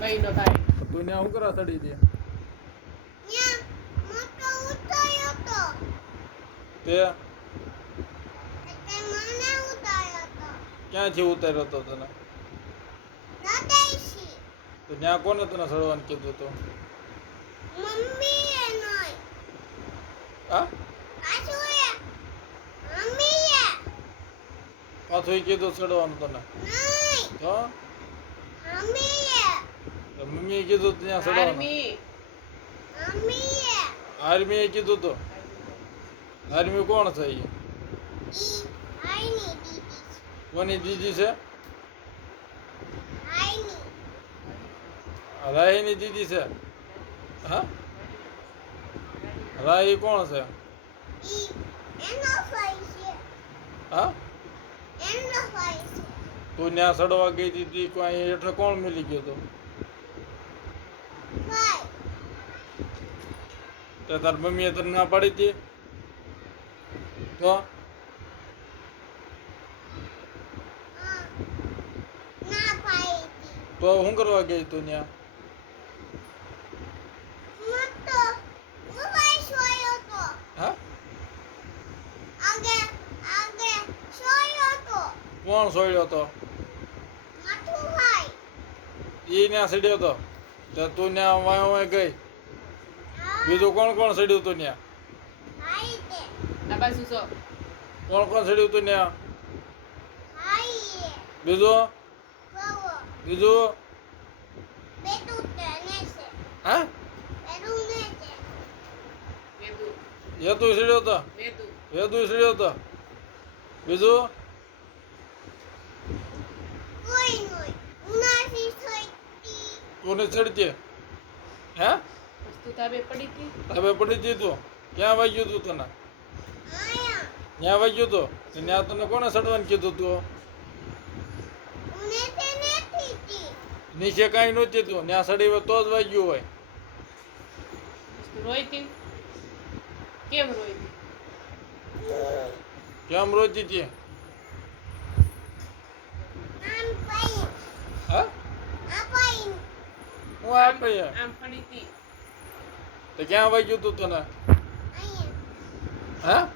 કઈ નો થાય. તું ત્યાં શું કરવા ચડી દે તે ક્યાંથી ઉતાર્યો હતો તને? તો ત્યાં કોને તને ચડવાનું કીધું હતું? હા પાછું ઈ કીધું ચડવાનું તને? તો મમ્મીએ કીધું ત્યાં ચડવાનું? આર્મીએ કીધું તો? આર્મી કોણ છે એ? કોની દીદી છે? રાહીની દીદી છે? હા રાહી કોણ છે? હા તું ત્યાં ચડવા ગઈ હતી કોઈ એટલે કોણ મિલી ગયો તો? તે તાર મમ્મીએ તને ના પાડી હતી? તો શું કરવા ગઈ તું ત્યાં? હા કોણ સોડ્યો તો? ઈ ત્યાં સડ્યો તો? તો તું ત્યાં વાય ગઈ? બીજું કોણ કોણ સડ્યું તું ત્યાં? કોણ કોણ સડ્યું તું ત્યાં? બીજું બીજું હા હેતુ સડ્યો તો? વેદુ સડ્યો તો? બીજું કોને ચડતી? હે ધાબે પડી હતી તું? ક્યાં વાગ્યું તું તને? ત્યાં વાગ્યું તું? ત્યાં તને કોને ચડવાનું કીધું તું? નીચે કાંઈ નહોતી તું ત્યાં ચડી હોય તો જ વાગ્યું હોય. કેમ રોતી હતી? હા હું આપે તો ક્યાં વાગ્યું તું તને? હા